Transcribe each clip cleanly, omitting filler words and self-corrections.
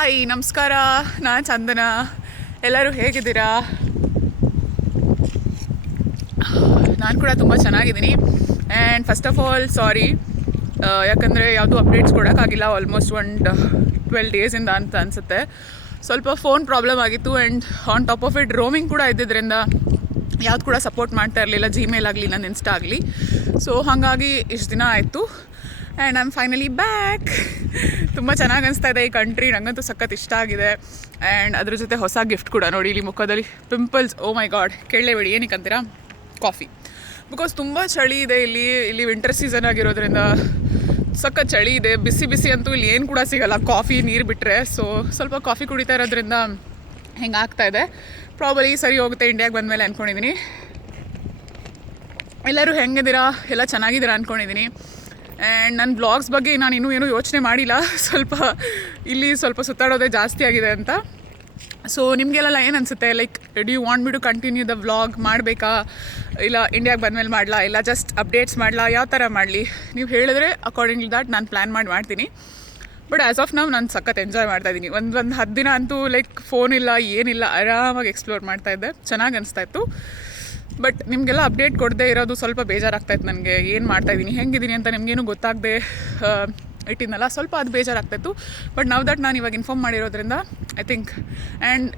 Hi ನಮಸ್ಕಾರ, ನಾನು ಚಂದನ. ಎಲ್ಲರೂ ಹೇಗಿದ್ದೀರಾ? ನಾನು ಕೂಡ ತುಂಬ ಚೆನ್ನಾಗಿದ್ದೀನಿ. ಆ್ಯಂಡ್ ಫಸ್ಟ್ ಆಫ್ ಆಲ್ ಸಾರಿ, ಯಾಕಂದರೆ ಯಾವುದೂ ಅಪ್ಡೇಟ್ಸ್ ಕೊಡೋಕ್ಕಾಗಿಲ್ಲ ಆಲ್ಮೋಸ್ಟ್ ಒಂದು 12 ಡೇಸಿಂದ ಅಂತ ಅನಿಸುತ್ತೆ. ಸ್ವಲ್ಪ ಫೋನ್ ಪ್ರಾಬ್ಲಮ್ ಆಗಿತ್ತು and on top of it roaming ಕೂಡ ಇದ್ದಿದ್ದರಿಂದ ಯಾವ್ದು ಕೂಡ ಸಪೋರ್ಟ್ ಮಾಡ್ತಾ ಇರಲಿಲ್ಲ, ಜಿಮೇಲ್ ಆಗಲಿ ನನ್ನ ಇನ್ಸ್ಟಾ ಆಗಲಿ. ಸೊ ಹಾಗಾಗಿ ಇಷ್ಟು ದಿನ ಆಯಿತು and I am finally back. ತುಂಬ ಚೆನ್ನಾಗಿ ಅನಿಸ್ತಾ ಇದೆ ಈ ಕಂಟ್ರಿ, ನನಗಂತೂ ಸಖತ್ ಇಷ್ಟ ಆಗಿದೆ. ಆ್ಯಂಡ್ ಅದ್ರ ಜೊತೆ ಹೊಸ ಗಿಫ್ಟ್ ಕೂಡ ನೋಡಿ, ಇಲ್ಲಿ ಮುಖದಲ್ಲಿ ಪಿಂಪಲ್ಸ್. ಓ ಮೈ ಗಾಡ್, ಕೇಳಲೇಬೇಡಿ. ಏನಕ್ಕೆ ಅಂತೀರಾ? ಕಾಫಿ. ಬಿಕಾಸ್ ತುಂಬ ಚಳಿ ಇದೆ ಇಲ್ಲಿ ವಿಂಟರ್ ಸೀಸನ್ ಆಗಿರೋದ್ರಿಂದ ಸಖತ್ ಚಳಿ ಇದೆ. ಬಿಸಿ ಬಿಸಿ ಅಂತೂ ಇಲ್ಲಿ ಏನು ಕೂಡ ಸಿಗೋಲ್ಲ, ಕಾಫಿ ನೀರು ಬಿಟ್ಟರೆ. ಸೊ ಸ್ವಲ್ಪ ಕಾಫಿ ಕುಡಿತಾ ಇರೋದ್ರಿಂದ ಹಿಂಗೆ ಆಗ್ತಾಯಿದೆ. ಪ್ರಾಬಲಿ ಸರಿ ಹೋಗುತ್ತೆ ಇಂಡಿಯಾಗೆ ಬಂದಮೇಲೆ ಅಂದ್ಕೊಂಡಿದ್ದೀನಿ. ಎಲ್ಲರೂ ಹೆಂಗಿದ್ದೀರಾ? ಎಲ್ಲ ಚೆನ್ನಾಗಿದ್ದೀರಾ ಅಂದ್ಕೊಂಡಿದ್ದೀನಿ. ಆ್ಯಂಡ್ ನನ್ನ ಬ್ಲಾಗ್ಸ್ ಬಗ್ಗೆ ನಾನು ಇನ್ನೂ ಏನೂ ಯೋಚನೆ ಮಾಡಿಲ್ಲ. ಸ್ವಲ್ಪ ಸುತ್ತಾಡೋದೇ ಜಾಸ್ತಿ ಆಗಿದೆ ಅಂತ. ಸೊ ನಿಮಗೆಲ್ಲ ಏನು ಅನಿಸುತ್ತೆ? Like, do you want me to continue the vlog? ಮಾಡಬೇಕಾ, ಇಲ್ಲ ಇಂಡಿಯಾಗೆ ಬಂದಮೇಲೆ ಮಾಡಲಾ, ಇಲ್ಲ ಜಸ್ಟ್ ಅಪ್ಡೇಟ್ಸ್ ಮಾಡಲಾ, ಯಾವ ಥರ ಮಾಡಲಿ? ನೀವು ಹೇಳಿದ್ರೆ ಅಕಾರ್ಡಿಂಗ್ಲಿ ದ್ಯಾಟ್ ನಾನು ಪ್ಲ್ಯಾನ್ ಮಾಡ್ತೀನಿ. ಬಟ್ ಆ್ಯಸ್ ಆಫ್ ನಾವು ನಾನು ಸಖತ್ ಎಂಜಾಯ್ ಮಾಡ್ತಾಯಿದ್ದೀನಿ. ಒಂದು 10 ದಿನ ಅಂತೂ ಲೈಕ್ ಫೋನ್ ಇಲ್ಲ, ಏನಿಲ್ಲ, ಆರಾಮಾಗಿ ಎಕ್ಸ್ಪ್ಲೋರ್ ಮಾಡ್ತಾಯಿದ್ದೆ. ಚೆನ್ನಾಗಿ ಅನಿಸ್ತಾಯಿತ್ತು. ಬಟ್ ನಿಮಗೆಲ್ಲ ಅಪ್ಡೇಟ್ ಕೊಡದೇ ಇರೋದು ಸ್ವಲ್ಪ ಬೇಜಾರಾಗ್ತಾಯಿತ್ತು ನನಗೆ. ಏನು ಮಾಡ್ತಾಯಿದ್ದೀನಿ, ಹೆಂಗಿದ್ದೀನಿ ಅಂತ ನಿಮಗೇನು ಗೊತ್ತಾಗದೆ ಇಟ್ಟಿದ್ನಲ್ಲ, ಸ್ವಲ್ಪ ಅದು ಬೇಜಾರಾಗ್ತಾಯಿತ್ತು. ಬಟ್ ನಾವು ದಟ್ ನಾನು ಇವಾಗ ಇನ್ಫಾರ್ಮ್ ಮಾಡಿರೋದ್ರಿಂದ ಐ ಥಿಂಕ್. ಆ್ಯಂಡ್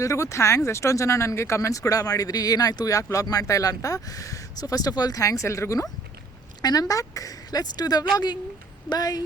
ಎಲ್ರಿಗೂ ಥ್ಯಾಂಕ್ಸ್. ಎಷ್ಟೊಂದು ಜನ ನನಗೆ ಕಮೆಂಟ್ಸ್ ಕೂಡ ಮಾಡಿದ್ರಿ, ಏನಾಯಿತು, ಯಾಕೆ ವ್ಲಾಗ್ ಮಾಡ್ತಾಯಿಲ್ಲ ಅಂತ. So first of all thanks ಎಲ್ರಿಗೂ. And I'm back. Let's do the vlogging. Bye.